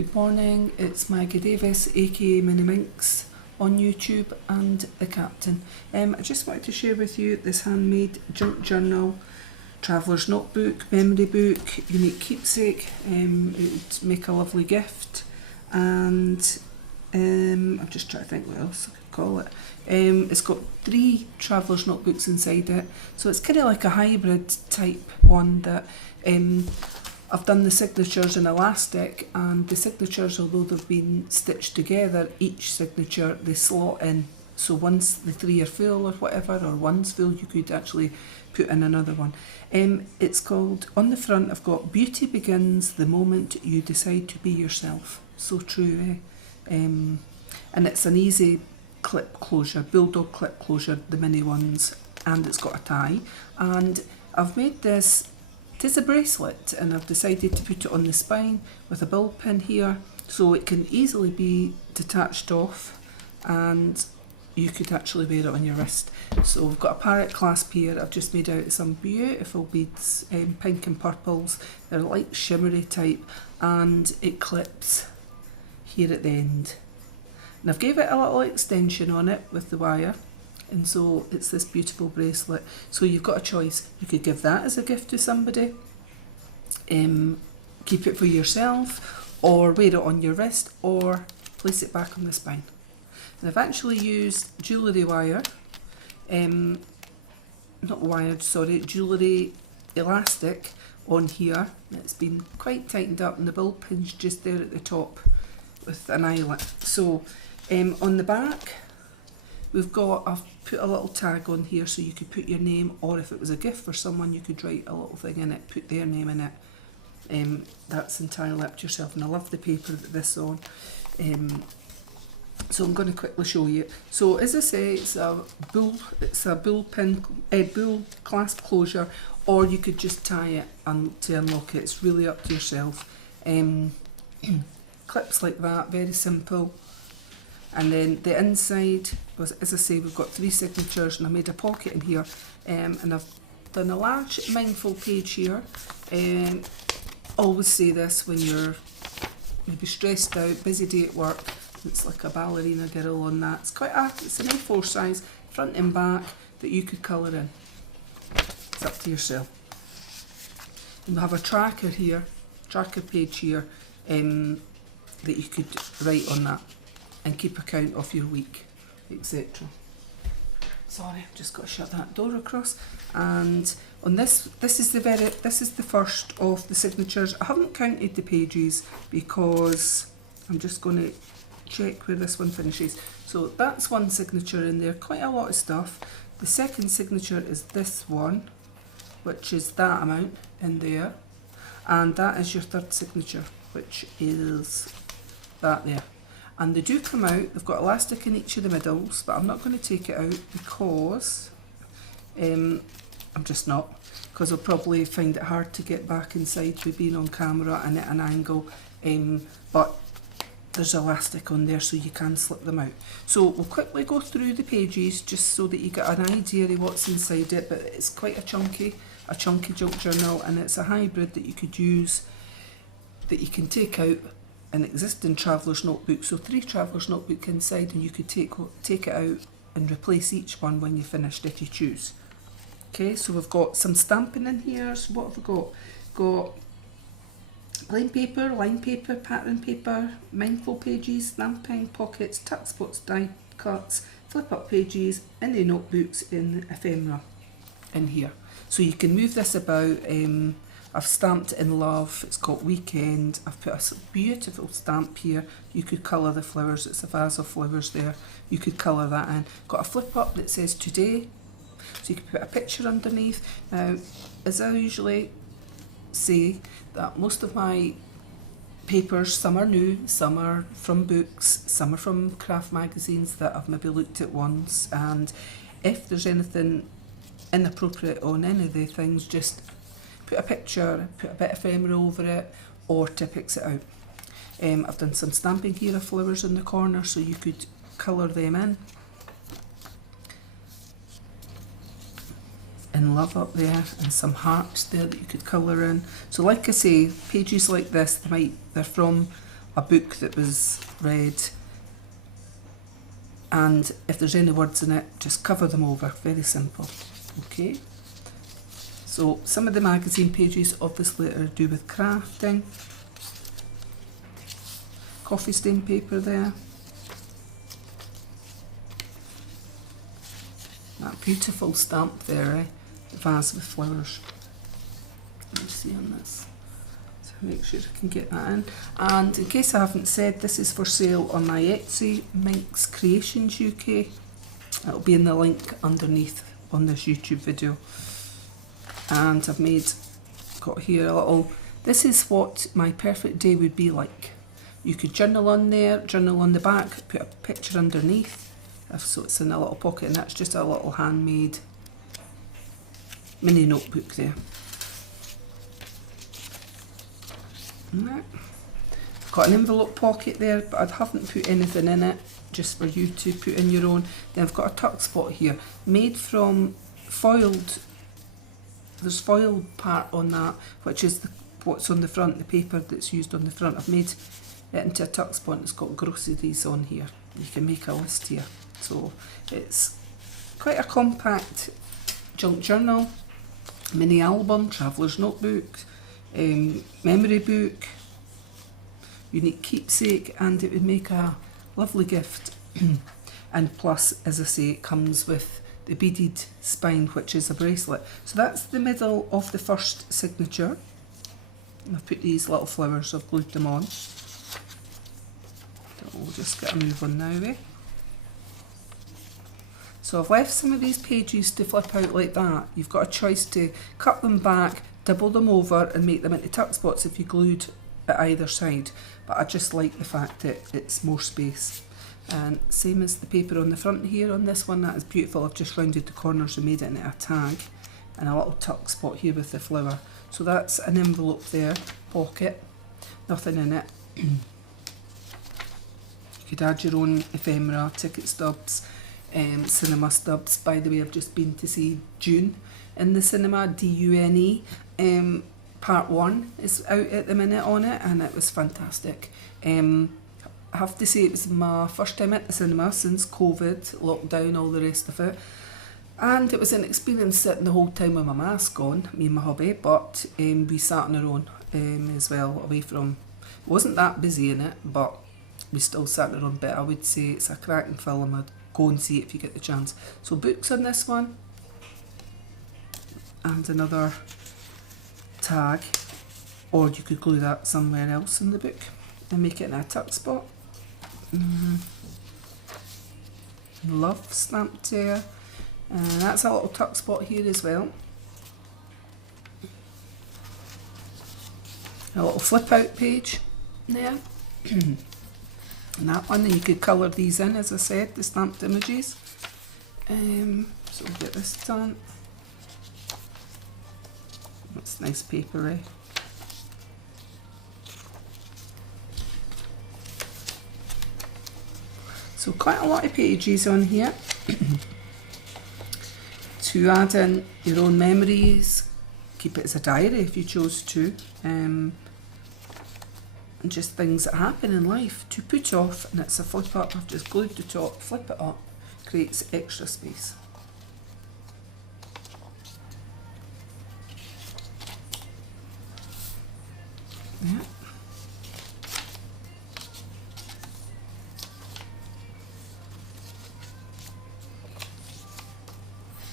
Good morning, it's Maggie Davis, aka Mini Minx, on YouTube and the Captain. I just wanted to share with you this handmade junk journal, traveller's notebook, memory book, unique keepsake. It would make a lovely gift, and I'm just trying to think what else I could call it. It's got 3 traveller's notebooks inside it, so it's kind of like a hybrid type one that I've done the signatures in elastic, and the signatures, although they've been stitched together, each signature they slot in. So once the 3 are full or whatever, or one's full, you could actually put in another one. It's called, on the front I've got, beauty begins the moment you decide to be yourself. So true, eh? And it's an easy clip closure, bulldog clip closure, the mini ones, and it's got a tie. And I've made this, it is a bracelet, and I've decided to put it on the spine with a ball pin here, so it can easily be detached off, and you could actually wear it on your wrist. So we've got a parrot clasp here. I've just made out some beautiful beads, pink and purples. They're like shimmery type, and it clips here at the end. And I've gave it a little extension on it with the wire, and so it's this beautiful bracelet. So you've got a choice. You could give that as a gift to somebody, keep it for yourself, or wear it on your wrist, or place it back on the spine. And I've actually used jewellery wire, jewellery elastic on here. It's been quite tightened up, and the ball pin's just there at the top with an eyelet. So on the back, I've put a little tag on here, so you could put your name, or if it was a gift for someone, you could write a little thing in it, put their name in it. That's entirely up to yourself, and I love the paper that this is on. So I'm going to quickly show you. So as I say, it's a bull clasp closure, or you could just tie it to unlock it. It's really up to yourself. Clips like that, very simple. And then the inside was, as I say, we've got 3 signatures, and I made a pocket in here, and I've done a large mindful page here. Always say this when you're maybe stressed out, busy day at work. It's like a ballerina girl on that. It's an A4 size, front and back, that you could colour in. It's up to yourself. And we have a tracker here, tracker page here, that you could write on that and keep account of your week, etc. Sorry, I've just got to shut that door across. And on this is the first of the signatures. I haven't counted the pages because I'm just going to check where this one finishes. So that's one signature in there, quite a lot of stuff. The second signature is this one, which is that amount in there, and that is your third signature, which is that there. And they do come out, they've got elastic in each of the middles, but I'm not going to take it out because I'm just not, because I'll probably find it hard to get back inside with being on camera and at an angle, but there's elastic on there, so you can slip them out. So we'll quickly go through the pages just so that you get an idea of what's inside it, but it's quite a chunky junk journal, and it's a hybrid that you could use, that you can take out an existing traveller's notebook, so 3 traveller's notebook inside, and you could take it out and replace each one when you finished if you choose. Okay, so we've got some stamping in here. So what have we got? Got plain paper, line paper, pattern paper, mindful pages, stamping, pockets, tuckspots, die cuts, flip up pages, in the notebooks, in ephemera in here. So you can move this about. I've stamped in love, it's got weekend. I've put a beautiful stamp here. You could colour the flowers, it's a vase of flowers there. You could colour that in. Got a flip up that says today, so you can put a picture underneath. Now, as I usually say, that most of my papers, some are new, some are from books, some are from craft magazines that I've maybe looked at once, and if there's anything inappropriate on any of the things, just put a picture, put a bit of ephemera over it, or Tipp-Ex it out. I've done some stamping here of flowers in the corner, so you could colour them in. In love up there, and some hearts there that you could colour in. So like I say, pages like this, they're from a book that was read, and if there's any words in it, just cover them over. Very simple. Okay, so some of the magazine pages obviously are to do with crafting. Coffee stain paper there. That beautiful stamp there, eh? The vase with flowers. Let me see on this. So make sure I can get that in. And in case I haven't said, this is for sale on my Etsy, MinxCreationsUK. It'll be in the link underneath on this YouTube video. And I've got here a little, this is what my perfect day would be like. You could journal on there, journal on the back, put a picture underneath. So it's in a little pocket, and that's just a little handmade mini notebook there. Right. I've got an envelope pocket there, but I haven't put anything in it, just for you to put in your own. Then I've got a tuck spot here, made from foiled, there's foiled part on that, which is what's on the front, the paper that's used on the front. I've made it into a tuck spot, and it's got groceries on here. You can make a list here. So it's quite a compact junk journal, mini album, traveller's notebook, memory book, unique keepsake, and it would make a lovely gift. And plus, as I say, it comes with the beaded spine, which is a bracelet. So that's the middle of the first signature. And I've put these little flowers, I've glued them on. So we'll just get a move on now, eh? So I've left some of these pages to flip out like that. You've got a choice to cut them back, double them over and make them into tuck spots if you glued at either side. But I just like the fact that it's more space. And same as the paper on the front here on this one, that is beautiful. I've just rounded the corners and made it into a tag and a little tuck spot here with the flower. So that's an envelope there, pocket, nothing in it. You could add your own ephemera, ticket stubs, cinema stubs. By the way, I've just been to see Dune in the cinema, D-U-N-E. Part 1 is out at the minute on it, and it was fantastic. I have to say it was my first time at the cinema since COVID, lockdown, all the rest of it. And it was an experience sitting the whole time with my mask on, me and my hubby, but we sat on our own as well, away from, it wasn't that busy in it, but we still sat on our own bit. I would say it's a cracking film. I'd go and see it if you get the chance. So books on this one, and another tag, or you could glue that somewhere else in the book and make it in a tuck spot. Love stamped there, and that's a little tuck spot here as well. A little flip out page there. And that one, and you could colour these in, as I said, the stamped images. So we'll get this done. That's nice paper, eh? So quite a lot of pages on here to add in your own memories. Keep it as a diary if you chose to. And just things that happen in life to put off, and it's a flip up. I've just glued the top, flip it up, creates extra space. Yeah.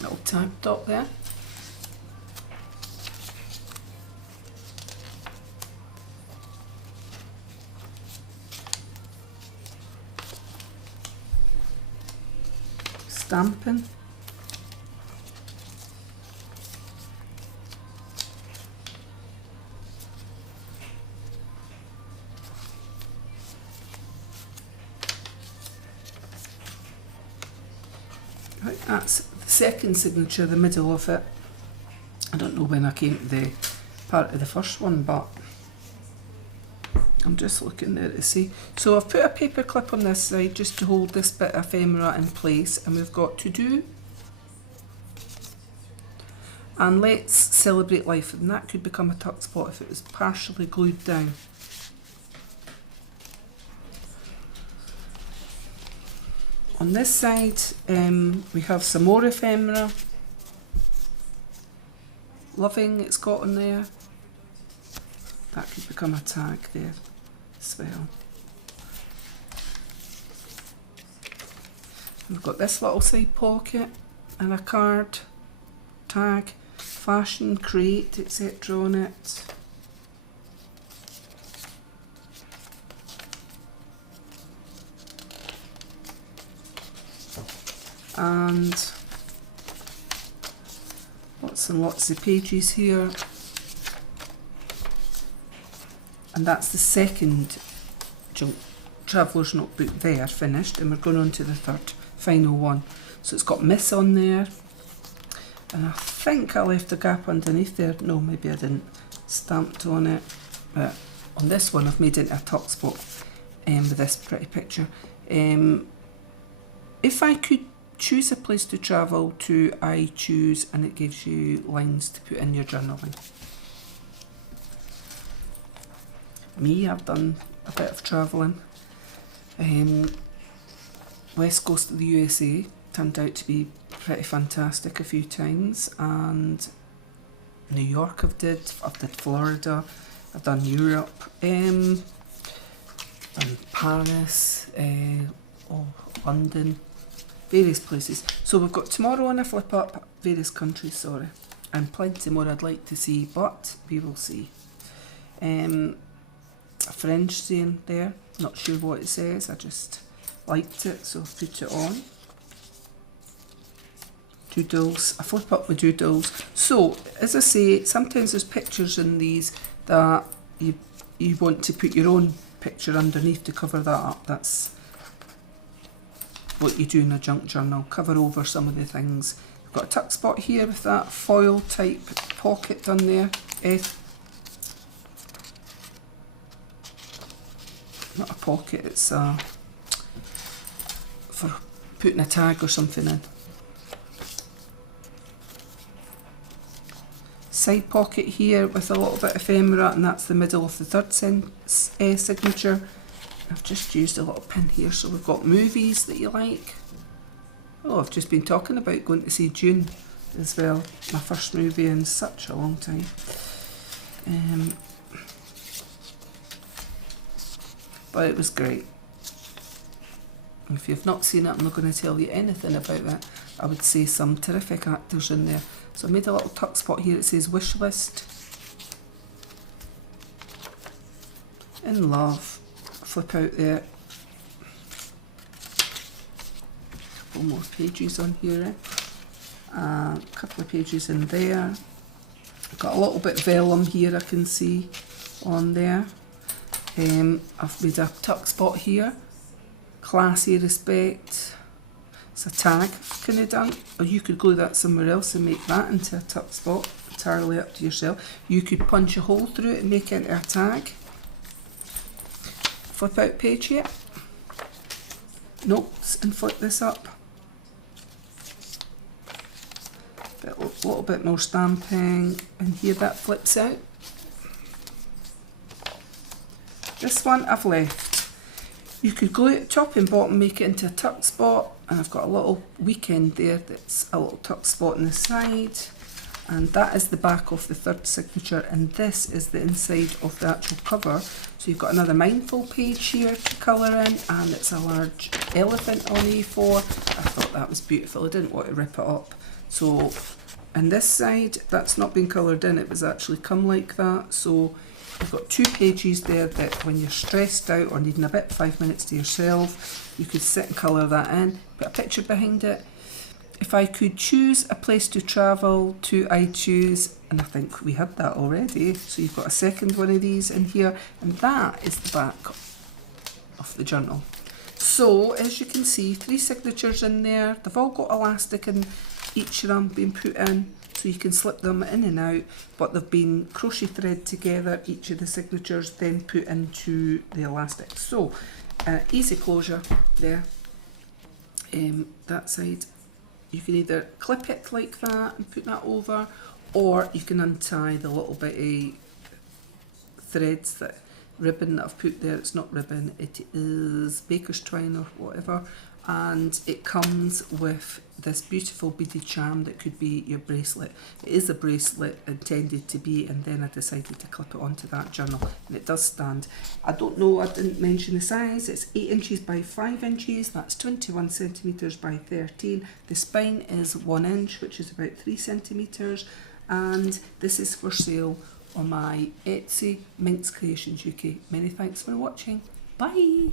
Little tag dot there. Stamping. Right, that's the second signature, the middle of it. I don't know when I came to the part of the first one, but I'm just looking there to see. So I've put a paper clip on this side just to hold this bit of ephemera in place, and we've got to do and let's celebrate life, and that could become a tuck spot if it was partially glued down. On this side, we have some more ephemera. Loving, it's got on there. That could become a tag there as well. We've got this little side pocket and a card, tag, fashion, create, etc. on it. And lots and lots of pages here. And that's the second Traveller's Notebook there, finished, and we're going on to the third, final one. So it's got Miss on there, and I think I left a gap underneath there. No, maybe I didn't. Stamped on it. But on this one I've made it into a tuck spot with this pretty picture. If I could choose a place to travel to, I choose, and it gives you lines to put in your journaling. Me, I've done a bit of travelling. West coast of the USA turned out to be pretty fantastic a few times, and New York I've did Florida, I've done Europe, done Paris, London, various places. So we've got tomorrow on a flip up, various countries, sorry, and plenty more I'd like to see, but we will see. A French saying there, not sure what it says, I just liked it, so I've put it on. Doodles, I flip up with doodles. So, as I say, sometimes there's pictures in these that you want to put your own picture underneath to cover that up. That's what you do in a junk journal, cover over some of the things. I've got a tuck spot here with that foil type pocket done there. Not a pocket, it's for putting a tag or something in. Side pocket here with a little bit of ephemera, and that's the middle of the third signature. I've just used a little pin here, so we've got movies that you like. Oh, I've just been talking about going to see Dune as well, my first movie in such a long time. But it was great. If you've not seen it, I'm not going to tell you anything about that. I would say some terrific actors in there. So I made a little tuck spot here, it says wish list. In love. Flip out there. A couple more pages on here. A couple of pages in there. Got a little bit of vellum here I can see on there. I've made a tuck spot here. Classy, respect. It's a tag I've kind of done. Or you could glue that somewhere else and make that into a tuck spot. Entirely up to yourself. You could punch a hole through it and make it into a tag. Flip out page here. Notes and flip this up. A little bit more stamping, and here that flips out. This one I've left. You could glue it top and bottom, make it into a tuck spot, and I've got a little weekend there that's a little tuck spot on the side, and that is the back of the third signature, and this is the inside of the actual cover. So you've got another mindful page here to colour in, and it's a large elephant on A4. I thought that was beautiful, I didn't want to rip it up. So on this side, that's not been coloured in, it was actually come like that. So you've got two pages there that when you're stressed out or needing a bit 5 minutes to yourself, you could sit and colour that in, put a picture behind it. If I could choose a place to travel to, I choose, and I think we had that already, so you've got a second one of these in here, and that is the back of the journal. So as you can see, 3 signatures in there, they've all got elastic in each of them being put in, so you can slip them in and out, but they've been crochet thread together, each of the signatures then put into the elastic. So easy closure there. That side, you can either clip it like that and put that over, or you can untie the little bitty threads that ribbon that I've put there. It's not ribbon, it is baker's twine or whatever, and it comes with this beautiful beaded charm that could be your bracelet. It is a bracelet intended to be, and then I decided to clip it onto that journal, and it does stand. I don't know, I didn't mention the size. It's 8 inches by 5 inches, that's 21 centimetres by 13. The spine is 1 inch, which is about 3 centimetres, and this is for sale on my Etsy, Minx Creations UK. Many thanks for watching. Bye!